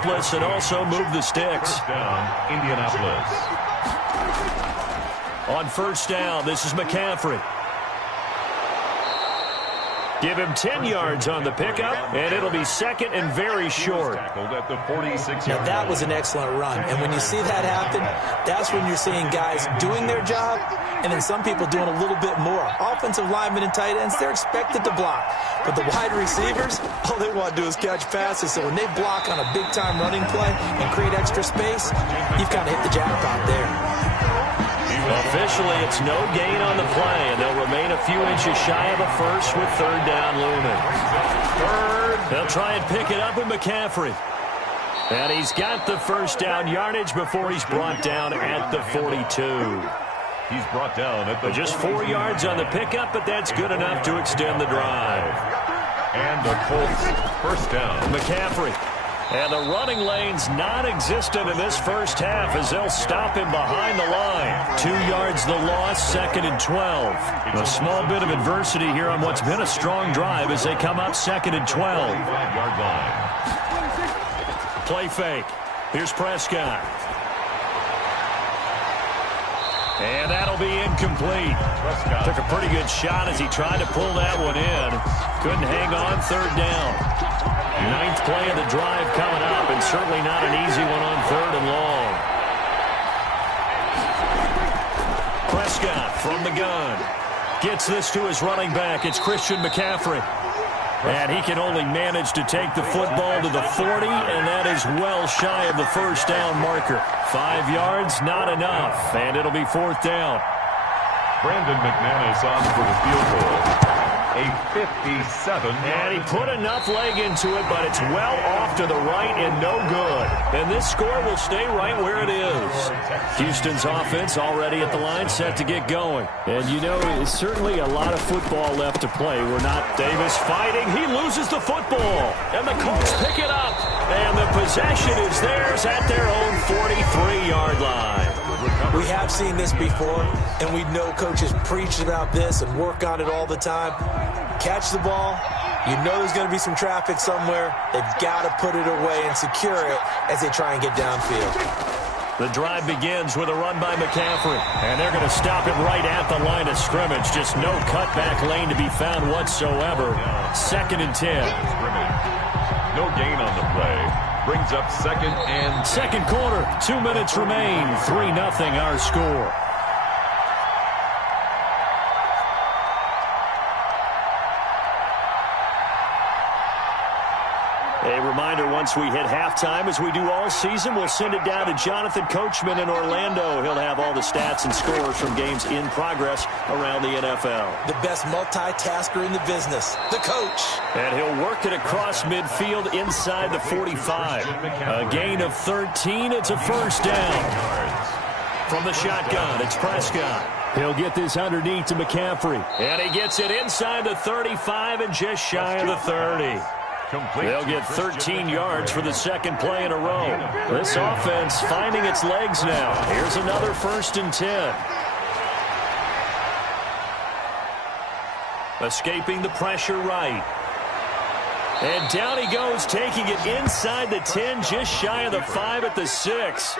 Indianapolis and also move the sticks. First down, Indianapolis. On first down, this is McCaffrey. Give him 10 yards on the pickup, and it'll be second and very short. At the 46 now, that was an excellent run. And when you see that happen, that's when you're seeing guys doing their job and then some people doing a little bit more. Offensive linemen and tight ends, they're expected to block. But the wide receivers, all they want to do is catch passes. So when they block on a big-time running play and create extra space, you've kind of hit the jackpot there. Officially, it's no gain on the play, and they'll remain a few inches shy of a first with third down looming. They'll try and pick it up with McCaffrey. And he's got the first down yardage before he's brought down at the 42. He's brought down at the just 4 yards on the pickup, but that's good enough to extend the drive. And the Colts first down. McCaffrey. And the running lane's non-existent in this first half as they'll stop him behind the line. 2 yards the loss, second and 12. A small bit of adversity here on what's been a strong drive as they come up second and 12. 5-yard line. Play fake. Here's Prescott. And that'll be incomplete. Prescott took a pretty good shot as he tried to pull that one in. Couldn't hang on, third down. 9th play of the drive coming up, and certainly not an easy one on third and long. Prescott from the gun. Gets this to his running back. It's Christian McCaffrey. And he can only manage to take the football to the 40, and that is well shy of the first down marker. 5 yards, not enough, and it'll be fourth down. Brandon McManus on for the field goal. A 57. And he put enough leg into it, but it's well off to the right and no good. And this score will stay right where it is. Houston's offense already at the line, set to get going. And you know, it's certainly a lot of football left to play. We're not Davis fighting. He loses the football. And the Colts pick it up. And the possession is theirs at their own 43-yard line. We have seen this before, and we know coaches preach about this and work on it all the time. Catch the ball. You know there's going to be some traffic somewhere. They've got to put it away and secure it as they try and get downfield. The drive begins with a run by McCaffrey, and they're going to stop it right at the line of scrimmage. Just no cutback lane to be found whatsoever. Second and 10. No gain on the play. Brings up second quarter. 2 minutes remain. 3-0 our score. A reminder, once we hit halftime, as we do all season, we'll send it down to Jonathan Coachman in Orlando. He'll have all the stats and scores from games in progress around the NFL. The best multitasker in the business, the coach. And he'll work it across midfield inside the 45. A gain of 13. It's a first down. From the shotgun, it's Prescott. He'll get this underneath to McCaffrey. And he gets it inside the 35 and just shy of the 30. They'll get 13 yards for the second play in a row. This offense finding its legs now. Here's another first and 10. Escaping the pressure right. And down he goes, taking it inside the 10, just shy of the 5 at the 6.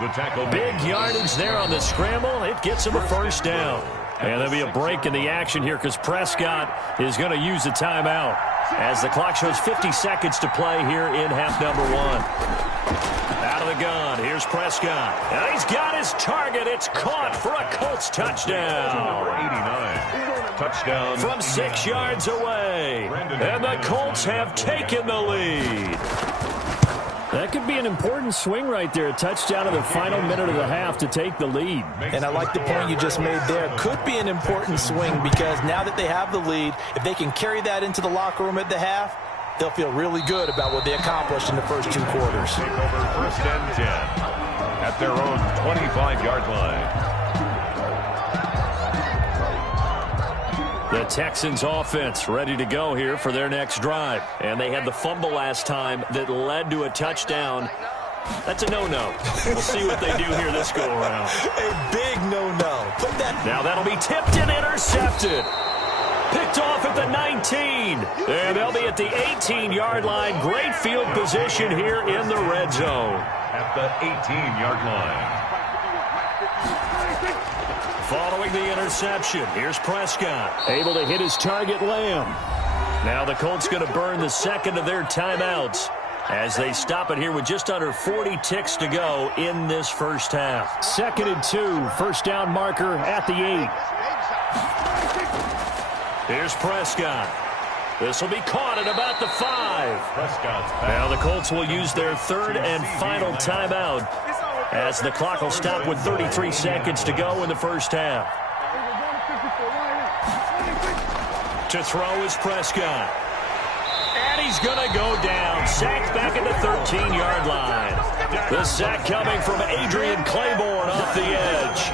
The tackle. Big yardage there on the scramble. It gets him a first down. And there'll be a break in the action here because Prescott is going to use a timeout as the clock shows 50 seconds to play here in half number 1. Out of the gun, here's Prescott. And he's got his target. It's caught for a Colts touchdown. 89. Touchdown. From 6 yards away. And the Colts have taken the lead. That could be an important swing right there. A touchdown in the final minute of the half to take the lead. And I like the point you just made there. Could be an important swing because now that they have the lead, if they can carry that into the locker room at the half, they'll feel really good about what they accomplished in the first 2 quarters. Take over first and 10 at their own 25-yard line. The Texans offense ready to go here for their next drive. And they had the fumble last time that led to a touchdown. That's a no-no. We'll see what they do here this go-around. A big no-no. Now that'll be tipped and intercepted. Picked off at the 19. And they'll be at the 18-yard line. Great field position here in the red zone. At the 18-yard line. Following the interception, here's Prescott. Able to hit his target, Lamb. Now the Colts going to burn the second of their timeouts as they stop it here with just under 40 ticks to go in this first half. 2nd and 2, first down marker at the 8. Here's Prescott. This will be caught at about the 5. Now the Colts will use their third and final timeout as the clock will stop with 33 seconds to go in the first half. To throw is Prescott. And he's going to go down. Sacked back at the 13-yard line. The sack coming from Adrian Claiborne off the edge.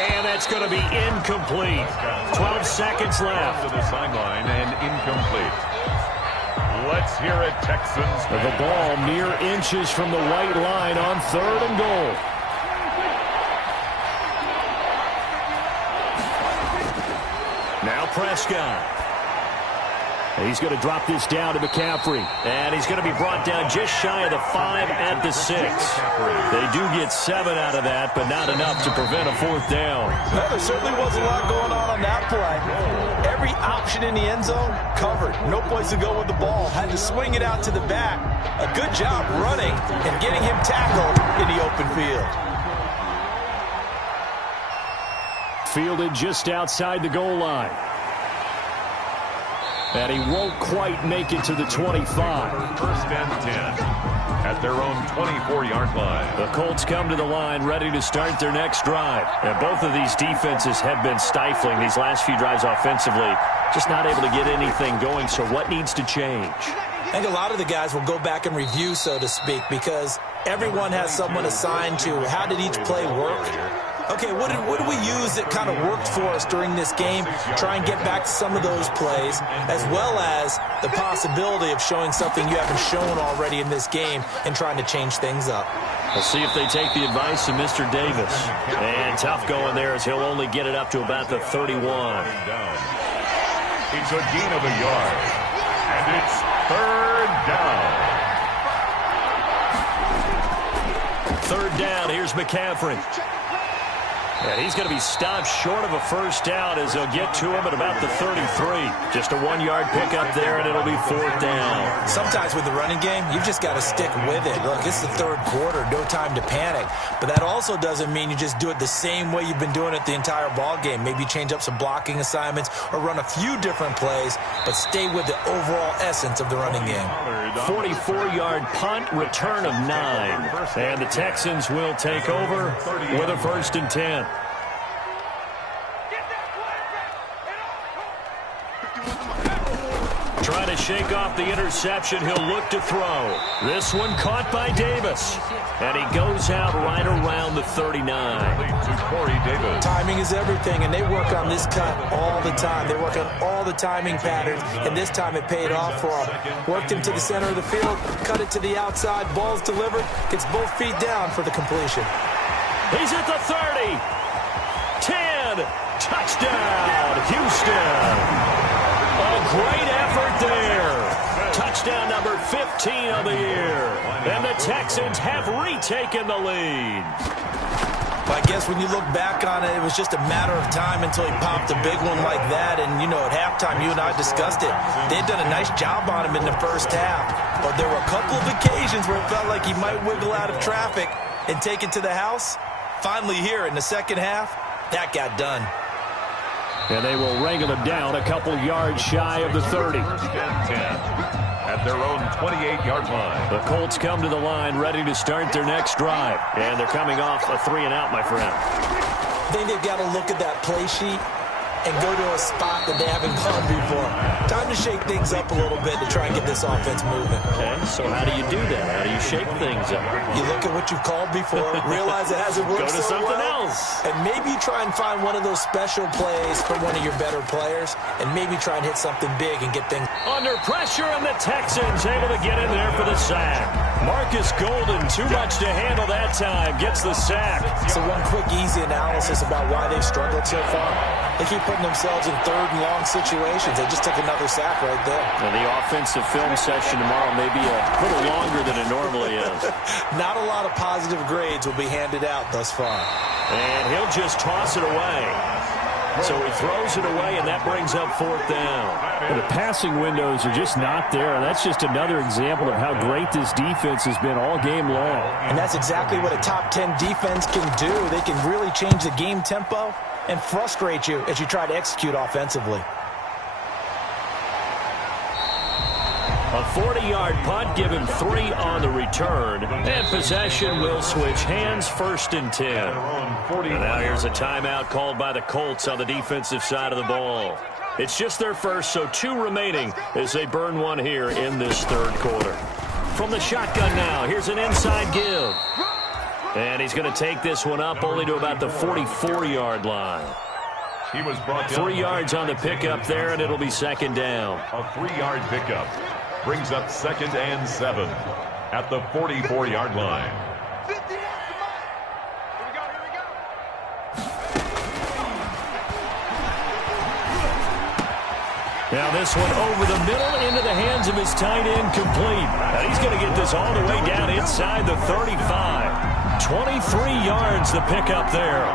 And that's going to be incomplete. 12 seconds left. To the sideline and incomplete. Let's hear it, Texans. The ball mere inches from the white line on 3rd and goal. Now Prescott. He's going to drop this down to McCaffrey. And he's going to be brought down just shy of the 5 at the 6. They do get 7 out of that, but not enough to prevent a 4th down. Well, there certainly was a lot going on that play. Every option in the end zone covered. No place to go with the ball. Had to swing it out to the back. A good job running and getting him tackled in the open field. Fielded just outside the goal line. And he won't quite make it to the 25. 1st and 10 at their own 24-yard line. The Colts come to the line ready to start their next drive. And both of these defenses have been stifling these last few drives offensively. Just not able to get anything going. So what needs to change? I think a lot of the guys will go back and review, so to speak, because everyone has someone assigned to how did each play work. Okay, what did we use that kind of worked for us during this game? Try and get back to some of those plays, as well as the possibility of showing something you haven't shown already in this game and trying to change things up. We'll see if they take the advice of Mr. Davis. And tough going there as he'll only get it up to about the 31. It's a gain of a yard. And it's 3rd down. 3rd down, here's McCaffrey. And he's going to be stopped short of a 1st down as they'll get to him at about the 33. Just a 1-yard pickup there, and it'll be 4th down. Sometimes with the running game, you've just got to stick with it. Look, it's the 3rd quarter, no time to panic. But that also doesn't mean you just do it the same way you've been doing it the entire ball game. Maybe change up some blocking assignments or run a few different plays, but stay with the overall essence of the running game. 44-yard punt, return of 9. And the Texans will take over with a 1st and 10. Trying to shake off the interception. He'll look to throw. This one caught by Davis. And he goes out right around the 39. To Corey Davis. Timing is everything, and they work on this cut all the time. They work on all the timing patterns, and this time it paid off for him. Worked him to the center of the field, cut it to the outside, ball's delivered, gets both feet down for the completion. He's at the 30. 10. Touchdown, Houston. A great effort there. Touchdown number 15 of the year. And the Texans have retaken the lead. I guess when you look back on it, it was just a matter of time until he popped a big one like that. And, you know, at halftime, you and I discussed it. They'd done a nice job on him in the first half. But there were a couple of occasions where it felt like he might wiggle out of traffic and take it to the house. Finally here in the second half, that got done. And they will wrangle him down a couple yards shy of the 30. 10 at their own 28-yard line. The Colts come to the line ready to start their next drive. And they're coming off a 3-and-out, my friend. I think they've got to look at that play sheet and go to a spot that they haven't gone before. Time to shake things up a little bit to try and get this offense moving. Okay, so how do you do that? How do you shake things up? You look at what you've called before, realize it hasn't worked Go to so something well, else. and maybe try and find one of those special plays from one of your better players, and maybe try and hit something big and get things Under pressure, and the Texans able to get in there for the sack. Marcus Golden, too much to handle that time, gets the sack. So one quick, easy analysis about why they've struggled so far. They keep putting themselves in third and long situations. They just took another sack right there. Now, the offensive film session tomorrow may be a little longer than it normally is. Not a lot of positive grades will be handed out thus far. And he'll just toss it away. So he throws it away, and that brings up fourth down. The passing windows are just not there. That's just another example of how great this defense has been all game long. And that's exactly what a top 10 defense can do. They can really change the game tempo and frustrate you as you try to execute offensively. A 40-yard punt, give him 3 on the return. And possession will switch hands, 1st and 10. And now here's a timeout called by the Colts on the defensive side of the ball. It's just their first, so 2 remaining as they burn one here in this third quarter. From the shotgun now, here's an inside give. And he's going to take this one up only to about the 44-yard line. He was brought down 3 yards on the pickup there, and it'll be 2nd down. A 3-yard pickup brings up 2nd and 7 at the 44-yard line. Now this one over the middle into the hands of his tight end, complete. And he's going to get this all the way down inside the 35. 23 yards the pickup there.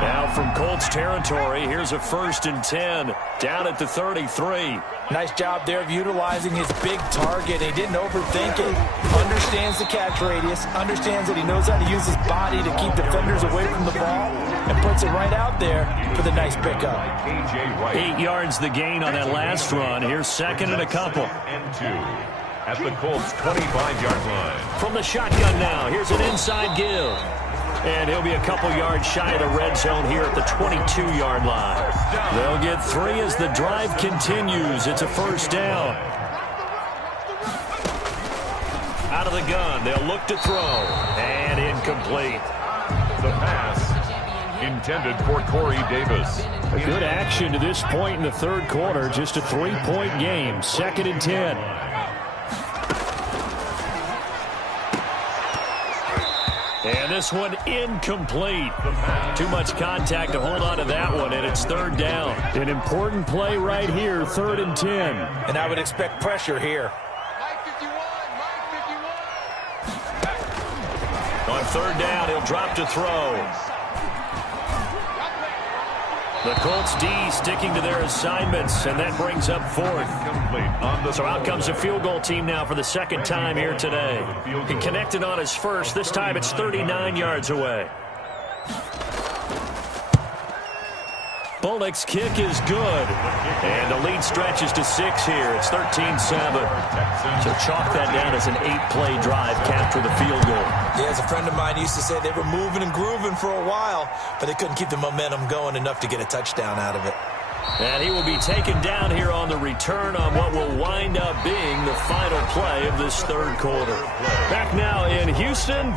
Now from Colts territory, here's a 1st and 10 down at the 33. Nice job there of utilizing his big target. He didn't overthink it. Understands the catch radius. Understands that he knows how to use his body to keep defenders away from the ball. And puts it right out there for the nice pickup. 8 yards the gain on that last run. Here's 2nd and a couple. And 2 at the Colts 25-yard line. From the shotgun now, here's an inside give. And he'll be a couple yards shy of the red zone here at the 22-yard line. They'll get 3 as the drive continues. It's a 1st down. Out of the gun, they'll look to throw. And incomplete. The pass intended for Corey Davis. A good action to this point in the third quarter. Just a 3-point game. 2nd and 10. And this one incomplete. Too much contact to hold on to that one, and it's 3rd down. An important play right here, 3rd and 10. And I would expect pressure here. On 3rd down, he'll drop to throw. The Colts D sticking to their assignments, and that brings up 4th. So out comes the field goal team now for the 2nd time here today. He connected on his first. This time it's 39 yards away. Bullock's kick is good. And the lead stretches to 6 here. It's 13-7. So chalk that down as an 8-play drive capture the field goal. Yeah, as a friend of mine used to say, they were moving and grooving for a while, but they couldn't keep the momentum going enough to get a touchdown out of it. And he will be taken down here on the return on what will wind up being the final play of this third quarter. Back now in Houston,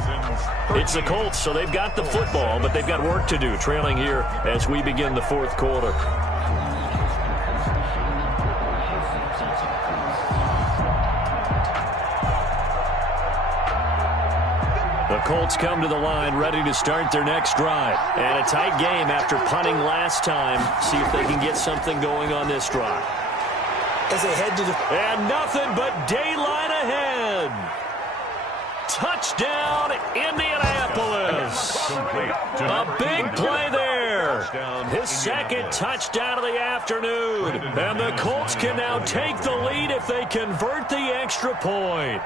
it's the Colts, so they've got the football, but they've got work to do, trailing here as we begin the fourth quarter. The Colts come to the line ready to start their next drive. And a tight game after punting last time. See if they can get something going on this drive. As they head to the... And nothing but daylight ahead. Touchdown, Indianapolis. A big play there. His second touchdown of the afternoon. And the Colts can now take the lead if they convert the extra point.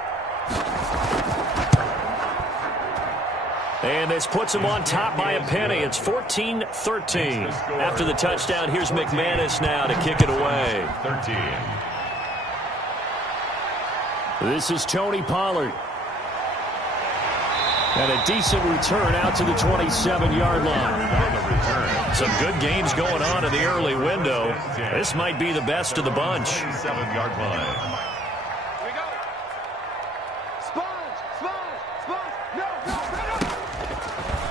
And this puts them on top by a penny. It's 14-13. After the touchdown, here's McManus now to kick it away. 13. This is Tony Pollard. And a decent return out to the 27-yard line. On the return, Some good games going on in the early window. This might be the best of the bunch. 7-yard line.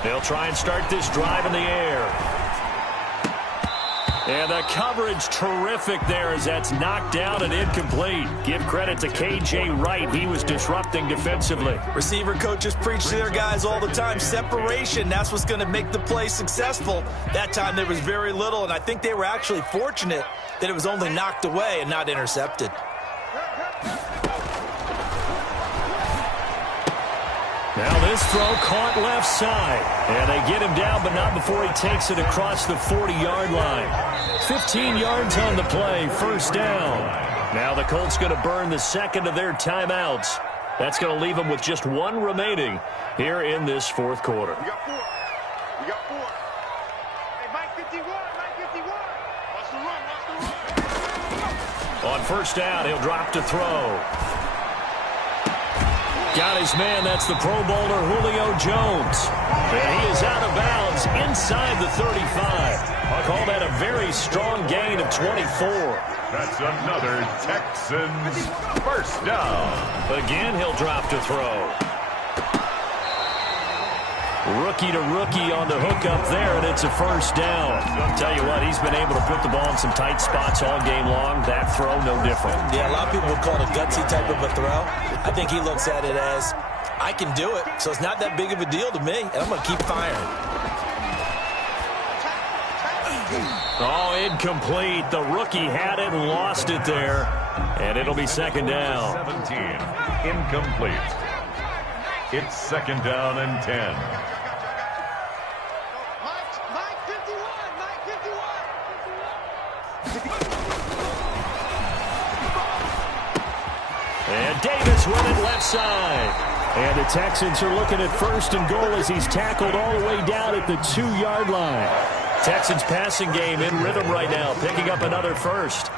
They'll try and start this drive in the air. And the coverage terrific there as that's knocked down and incomplete. Give credit to K.J. Wright. He was disrupting defensively. Receiver coaches preach to their guys all the time. Separation, that's what's going to make the play successful. That time there was very little, and I think they were actually fortunate that it was only knocked away and not intercepted. Now this throw caught left side. And they get him down, but not before he takes it across the 40-yard line. 15 yards on the play, first down. Now the Colts going to burn the second of their timeouts. That's going to leave them with just one remaining here in this fourth quarter. We got four. We got four. Hey, Mike 51, Mike 51. Watch the run, watch the run. On first down, he'll drop to throw. Got his man, that's the Pro Bowler Julio Jones. And he is out of bounds inside the 35. I'll call that a very strong gain of 24. That's another Texans first down. Again, he'll drop to throw. Rookie to rookie on the hook up there, and it's a first down. I'll tell you what, he's been able to put the ball in some tight spots all game long. That throw, no different. Yeah, a lot of people would call it a gutsy type of a throw. I think he looks at it as, I can do it, so it's not that big of a deal to me, and I'm going to keep firing. Oh, incomplete. The rookie had it and lost it there, and it'll be second down. 17, incomplete. It's second down and 10. And Davis with it left side. And the Texans are looking at first and goal as he's tackled all the way down at the 2-yard line. Texans passing game in rhythm right now, picking up another first.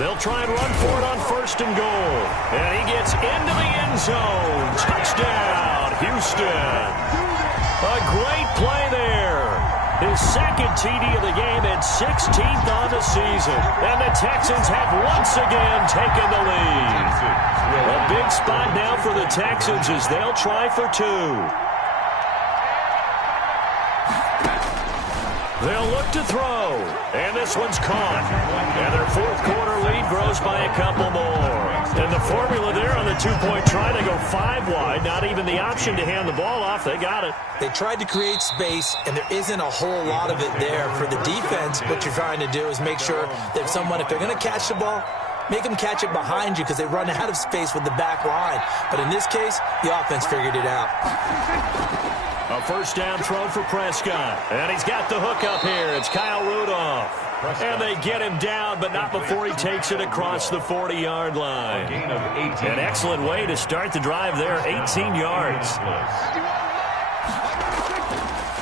They'll try and run for it on first and goal. And he gets into the end zone. Touchdown, Houston. A great play there. His second TD of the game and 16th on the season. And the Texans have once again taken the lead. A big spot now for the Texans as they'll try for two. They'll look to throw. And this one's caught. And their fourth quarter lead grows by a couple more. And the formula there on the two-point try, they go 5 wide. Not even the option to hand the ball off. They got it. They tried to create space, and there isn't a whole lot of it there. For the defense, what you're trying to do is make sure that if they're going to catch the ball, make them catch it behind you because they run out of space with the back line. But in this case, the offense figured it out. A first down throw for Prescott. And he's got the hook up here. It's Kyle Rudolph. And they get him down, but not before he takes it across the 40-yard line. An excellent way to start the drive there, 18 yards.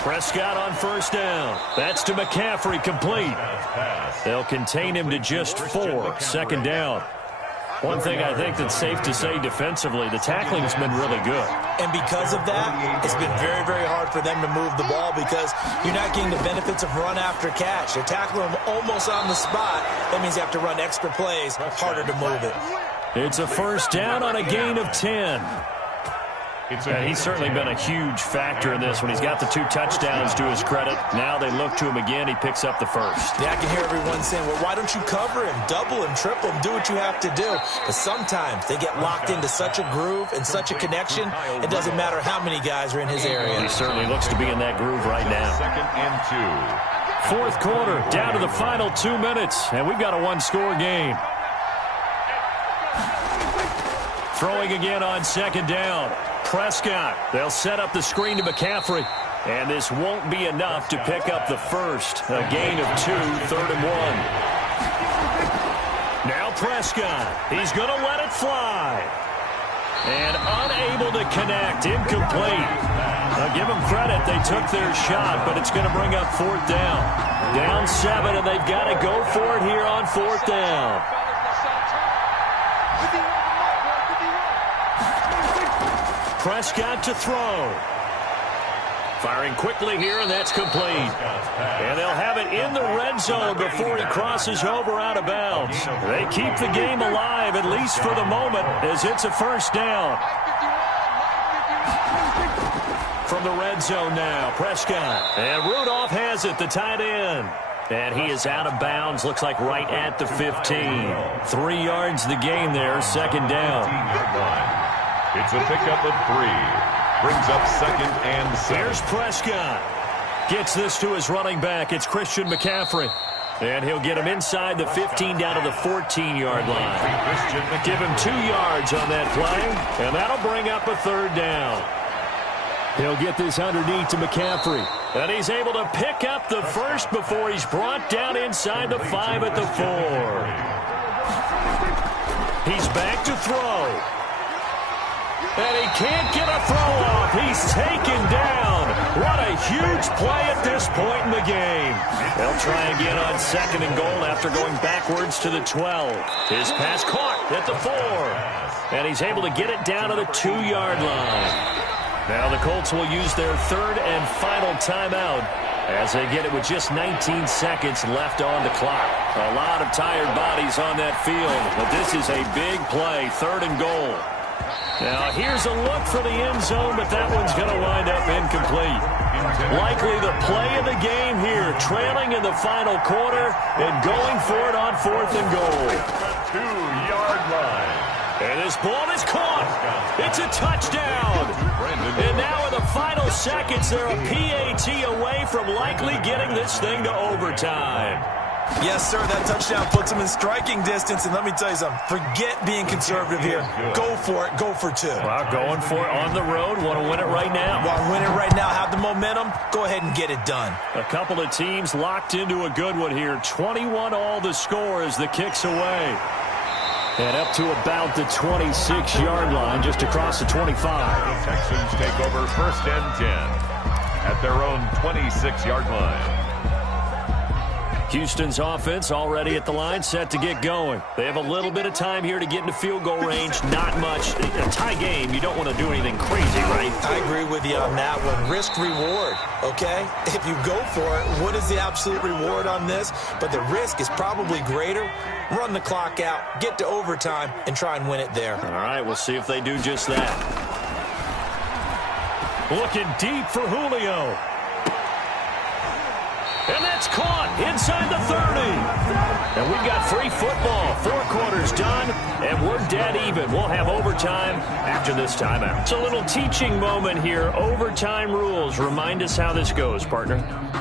Prescott on first down. That's to McCaffrey, complete. They'll contain him to just 4, second down. One thing I think that's safe to say defensively, the tackling's been really good. And because of that, it's been very, very hard for them to move the ball because you're not getting the benefits of run after catch. They're tackling them almost on the spot. That means you have to run extra plays, harder to move it. It's a first down on a gain of 10. And he's certainly been a huge factor in this when he's got the 2 touchdowns to his credit. Now they look to him again. He picks up the first. Yeah, I can hear everyone saying, well, why don't you cover him, double him, triple him, do what you have to do. But sometimes they get locked into such a groove and such a connection, it doesn't matter how many guys are in his area. He certainly looks to be in that groove right now. Second and 2. Fourth quarter, down to the final 2 minutes, and we've got a one-score game. Throwing again on second down. Prescott. They'll set up the screen to McCaffrey. And this won't be enough to pick up the first. A gain of 2, third and 1. Now Prescott. He's going to let it fly. And unable to connect. Incomplete. Now give them credit. They took their shot, but it's going to bring up fourth down. Down 7, and they've got to go for it here on fourth down. Prescott to throw. Firing quickly here, and that's complete. And they'll have it in the red zone before he crosses over out of bounds. They keep the game alive, at least for the moment, as it's a first down. From the red zone now, Prescott. And Rudolph has it, the tight end. And he is out of bounds, looks like right at the 15. 3 yards the gain there, second down. It's a pickup of 3. Brings up second and 7. Here's Prescott. Gets this to his running back. It's Christian McCaffrey. And he'll get him inside the 15 down to the 14-yard line. Give him 2 yards on that play, and that'll bring up a third down. He'll get this underneath to McCaffrey. And he's able to pick up the first before he's brought down inside the 5 at the 4. He's back to throw. And he can't get a throw off. He's taken down. What a huge play at this point in the game. They'll try again on second and goal after going backwards to the 12. His pass caught at the 4. And he's able to get it down to the 2-yard line. Now the Colts will use their third and final timeout as they get it with just 19 seconds left on the clock. A lot of tired bodies on that field, but this is a big play, third and goal. Now here's a look for the end zone, but that one's going to wind up incomplete. Likely the play of the game here, trailing in the final quarter and going for it on fourth and goal. 2-yard line. And this ball is caught. It's a touchdown. And now in the final seconds, they're a PAT away from likely getting this thing to overtime. Yes, sir, that touchdown puts him in striking distance. And let me tell you something, forget being conservative here. Go for it, go for 2. Well, going for it on the road. Want to win it right now. Want to win it right now, have the momentum, go ahead and get it done. A couple of teams locked into a good one here. 21 all the score as the kick's away. And up to about the 26-yard line, just across the 25. The Texans take over first and 10 at their own 26-yard line. Houston's offense already at the line, set to get going. They have a little bit of time here to get into field goal range. Not much. A tie game, you don't want to do anything crazy, right? I agree with you on that one. Risk reward, okay? If you go for it, what is the absolute reward on this? But the risk is probably greater. Run the clock out, get to overtime, and try and win it there. All right, we'll see if they do just that. Looking deep for Julio. And that's caught inside the 30. And we've got free football. 4 quarters done, and we're dead even. We'll have overtime after this timeout. It's a little teaching moment here. Overtime rules. Remind us how this goes, partner.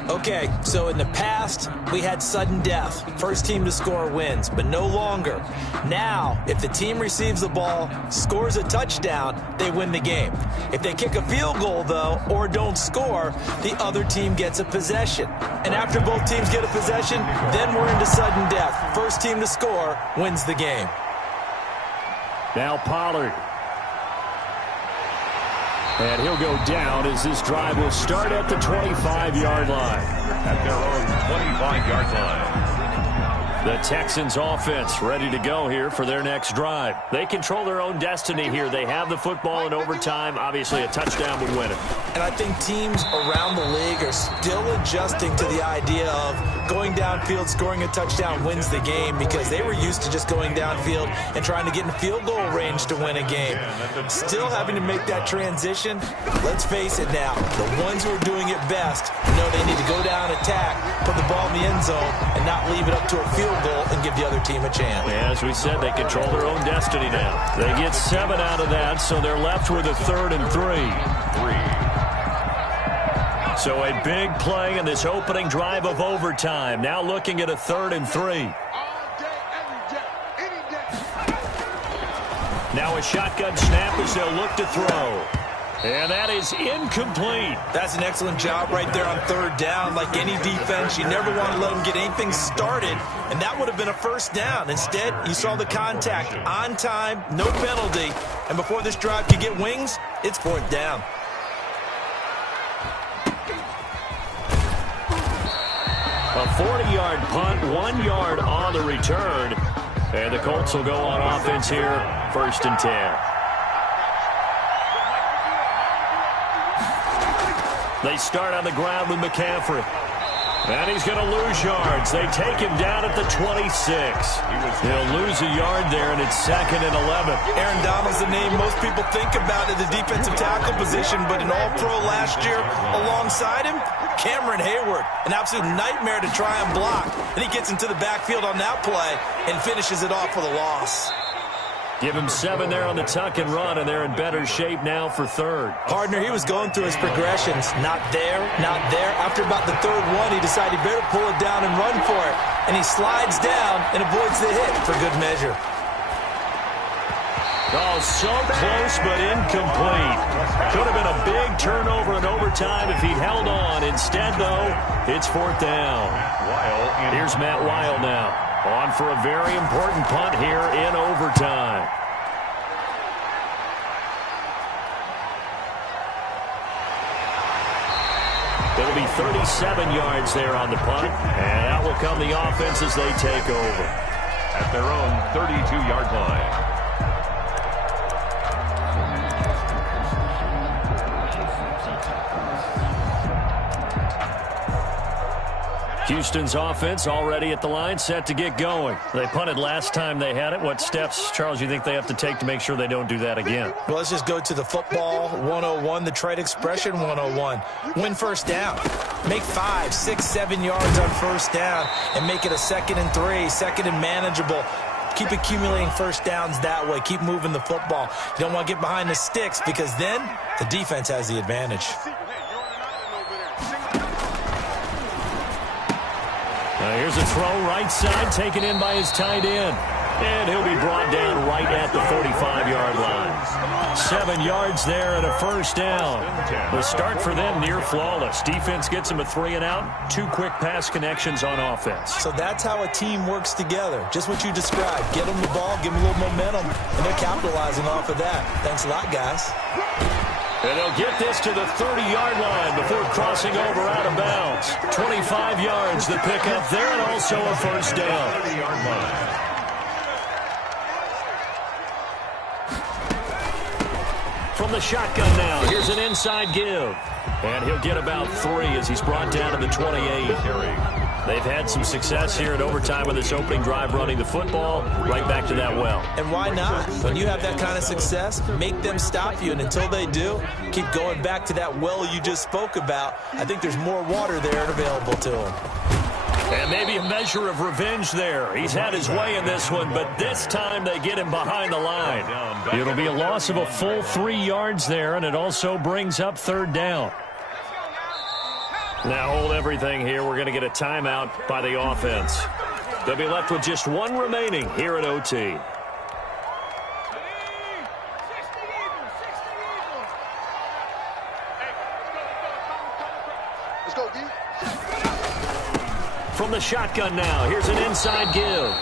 Okay, so in the past, we had sudden death. First team to score wins, but no longer. Now, if the team receives the ball, scores a touchdown, they win the game. If they kick a field goal, though, or don't score, the other team gets a possession. And after both teams get a possession, then we're into sudden death. First team to score wins the game. Now Pollard. And he'll go down as this drive will start at the 25-yard line. At their own 25-yard line. The Texans offense ready to go here for their next drive. They control their own destiny here. They have the football in overtime. Obviously, a touchdown would win it. And I think teams around the league are still adjusting to the idea of going downfield, scoring a touchdown wins the game, because they were used to just going downfield and trying to get in field goal range to win a game. Still having to make that transition. Let's face it now, the ones who are doing it best know they need to go down, attack, put the ball in the end zone, and not leave it up to a field goal and give the other team a chance. Yeah, as we said, they control their own destiny now. They get 7 out of that, so they're left with a 3rd and 3. So a big play in this opening drive of overtime. Now looking at a 3rd and 3. Now a shotgun snap as they'll look to throw. And that is incomplete. That's an excellent job right there on 3rd down. Like any defense, you never want to let them get anything started, and that would have been a first down. Instead, you saw the contact on time, no penalty, and before this drive could get wings, it's 4th down. A 40-yard punt, 1 yard on the return. And the Colts will go on offense here, 1st and 10. They start on the ground with McCaffrey. And he's going to lose yards. They take him down at the 26. He'll lose a yard there, and it's 2nd and 11. Aaron Donald's the name most people think about at the defensive tackle position, but an all-pro last year alongside him, Cameron Hayward, an absolute nightmare to try and block. And he gets into the backfield on that play and finishes it off with a loss. Give him 7 there on the tuck and run, and they're in better shape now for 3rd. Partner, he was going through his progressions. Not there, not there. After about the 3rd one, he decided he better pull it down and run for it. And he slides down and avoids the hit for good measure. Oh, so close but incomplete. Could have been a big turnover in overtime if he'd held on. Instead, though, it's 4th down. Here's Matt Weil now. On for a very important punt here in overtime. It'll be 37 yards there on the punt, and out will come the offense as they take over. At their own 32-yard line. Houston's offense already at the line, set to get going. They punted last time they had it. What steps, Charles, you think they have to take to make sure they don't do that again? Well, let's just go to the football 101, the trade expression 101. Win first down. Make 5, 6, 7 yards on first down and make it a 2nd and 3, 2nd and manageable. Keep accumulating first downs that way. Keep moving the football. You don't want to get behind the sticks because then the defense has the advantage. Here's a throw right side taken in by his tight end. And he'll be brought down right at the 45-yard line. 7 yards there and a first down. The start for them near flawless. Defense gets them a 3 and out. 2 quick pass connections on offense. So that's how a team works together. Just what you described. Get them the ball, give them a little momentum, and they're capitalizing off of that. Thanks a lot, guys. And they'll get this to the 30-yard line before crossing over out of bounds. 25 yards the pickup there, and also a first down. 30-yard line. From the shotgun now, here's an inside give. And he'll get about 3 as he's brought down to the 28. They've had some success here in overtime with this opening drive running the football right back to that well. And why not? When you have that kind of success, make them stop you. And until they do, keep going back to that well you just spoke about. I think there's more water there and available to him. And maybe a measure of revenge there. He's had his way in this one, but this time they get him behind the line. It'll be a loss of a full 3 yards there, and it also brings up 3rd down. Now hold everything here. We're going to get a timeout by the offense. They'll be left with just 1 remaining here at OT. Let's go, D. From the shotgun now, here's an inside give.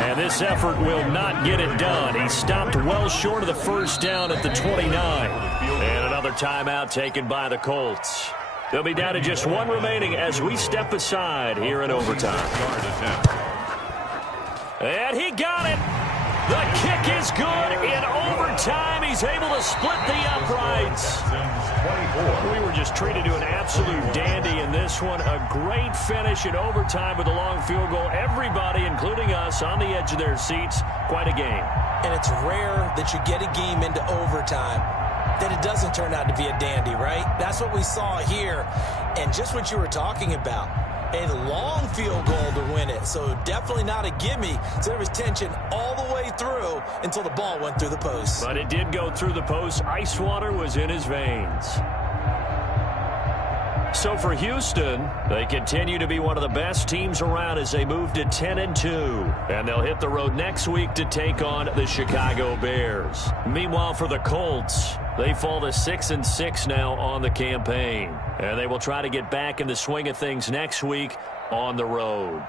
And this effort will not get it done. He stopped well short of the first down at the 29. And another timeout taken by the Colts. They'll be down to just 1 remaining as we step aside here in overtime. And he got it. The kick is good in overtime. He's able to split the uprights. We were just treated to an absolute dandy in this one. A great finish in overtime with a long field goal. Everybody, including us, on the edge of their seats. Quite a game. And it's rare that you get a game into overtime that it doesn't turn out to be a dandy, right? That's what we saw here. And just what you were talking about. A long field goal to win it. So definitely not a gimme. So there was tension all the way through until the ball went through the post. But it did go through the post. Ice water was in his veins. So for Houston, they continue to be one of the best teams around as they move to 10-2. And they'll hit the road next week to take on the Chicago Bears. Meanwhile, for the Colts, they fall to 6-6 now on the campaign. And they will try to get back in the swing of things next week on the road.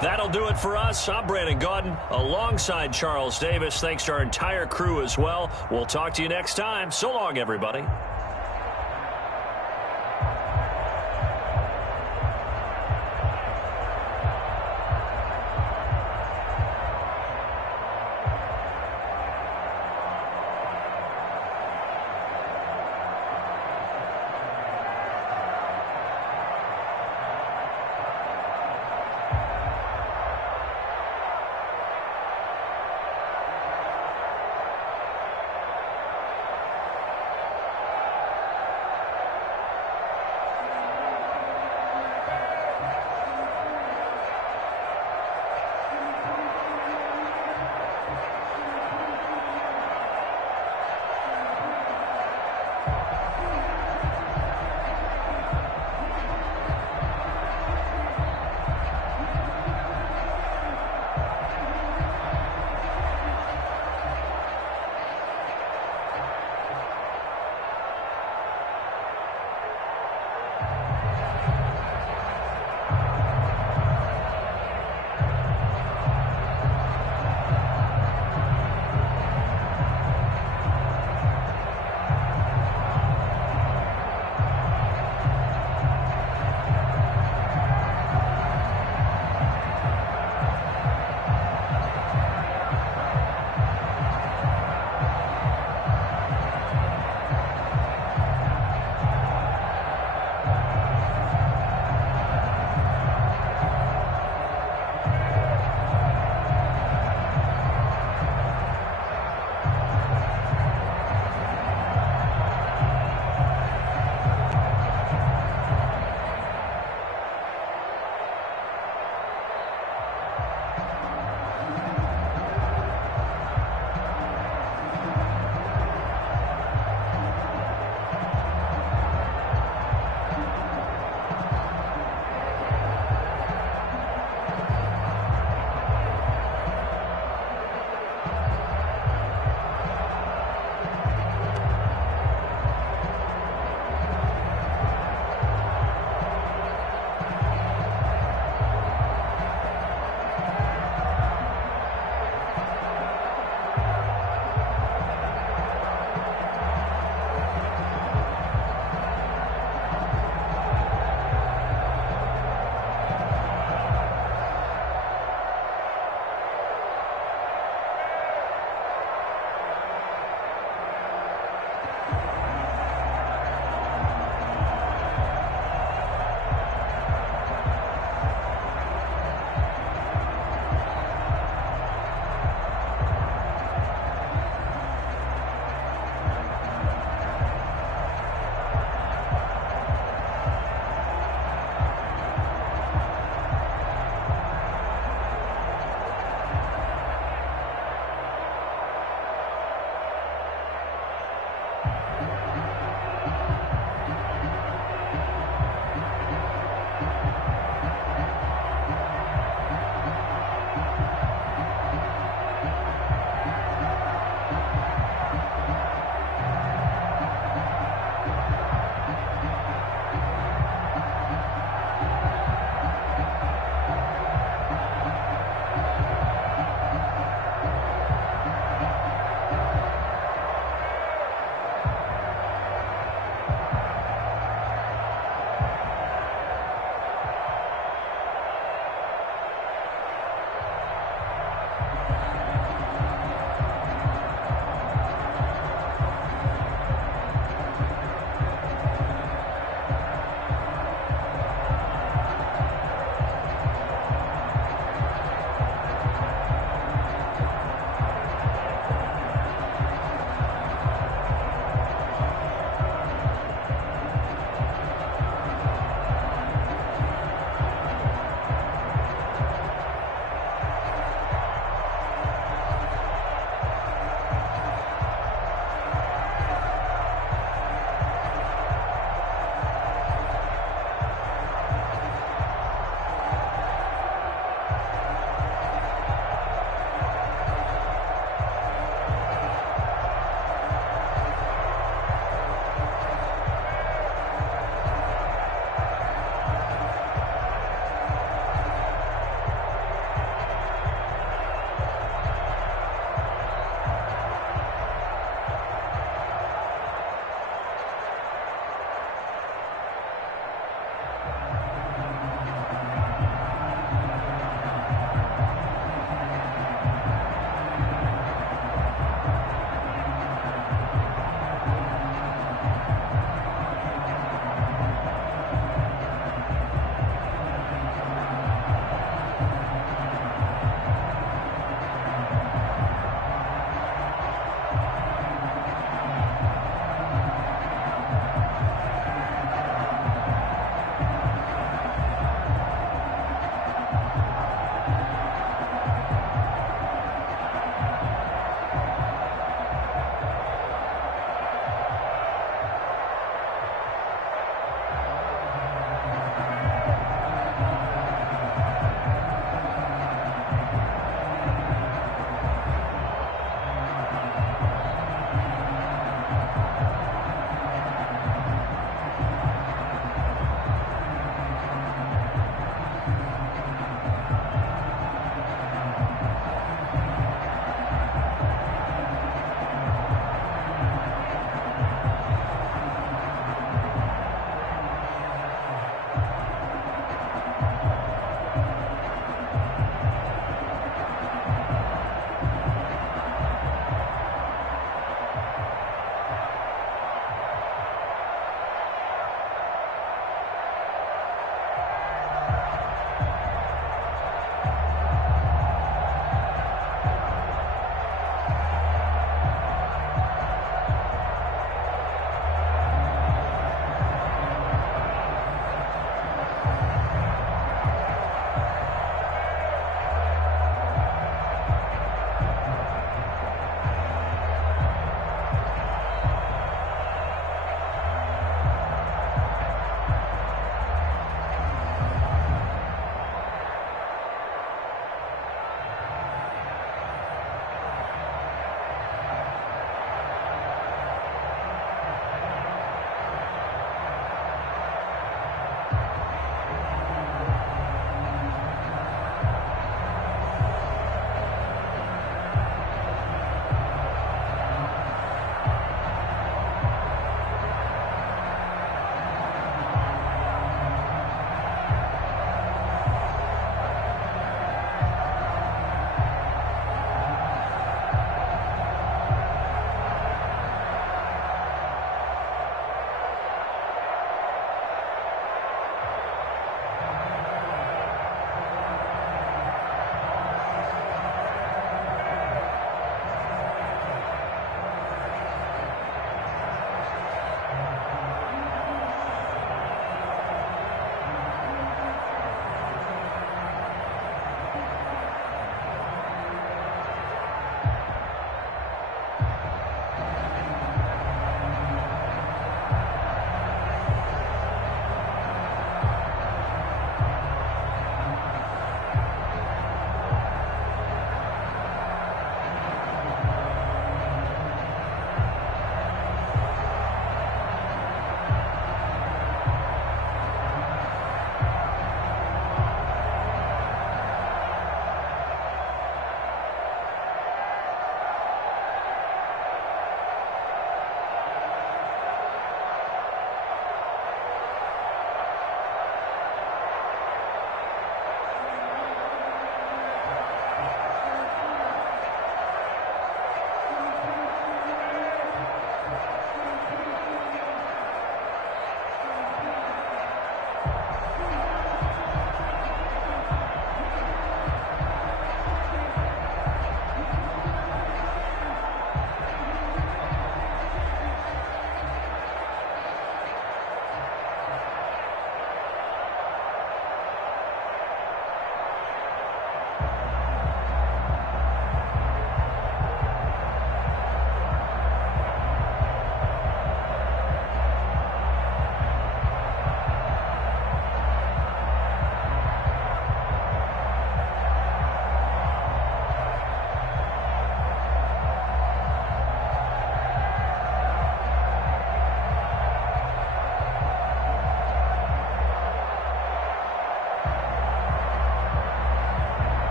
That'll do it for us. I'm Brandon Gaudin alongside Charles Davis. Thanks to our entire crew as well. We'll talk to you next time. So long, everybody.